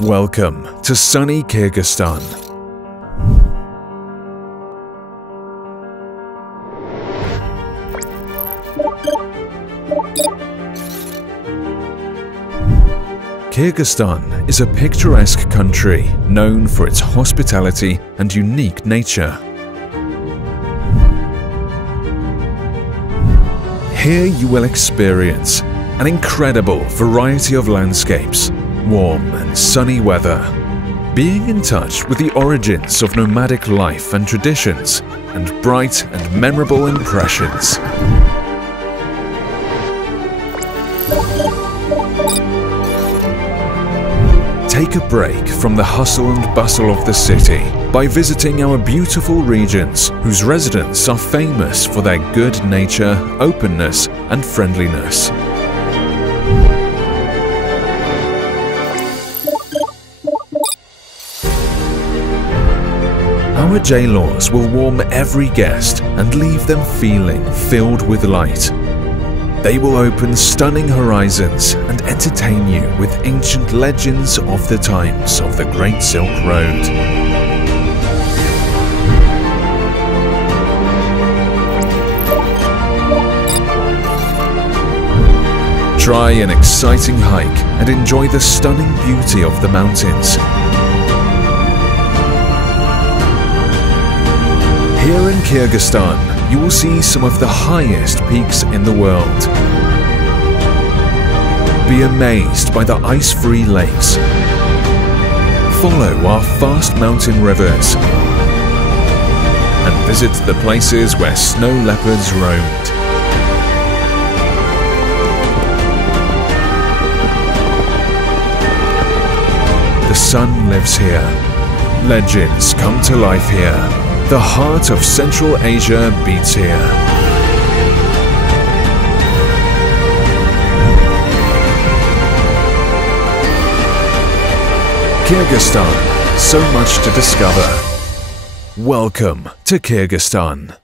Welcome to sunny Kyrgyzstan. Kyrgyzstan is a picturesque country known for its hospitality and unique nature. Here you will experience an incredible variety of landscapes, warm and sunny weather, being in touch with the origins of nomadic life and traditions, and bright and memorable impressions. Take a break from the hustle and bustle of the city by visiting our beautiful regions, whose residents are famous for their good nature, openness, and friendliness. Our jailors will warm every guest and leave them feeling filled with light. They will open stunning horizons and entertain you with ancient legends of the times of the Great Silk Road. Try an exciting hike and enjoy the stunning beauty of the mountains. Here in Kyrgyzstan, you will see some of the highest peaks in the world. Be amazed by the ice-free lakes. Follow our fast mountain rivers. And visit the places where snow leopards roamed. The sun lives here. Legends come to life here. The heart of Central Asia beats here. Kyrgyzstan, so much to discover. Welcome to Kyrgyzstan.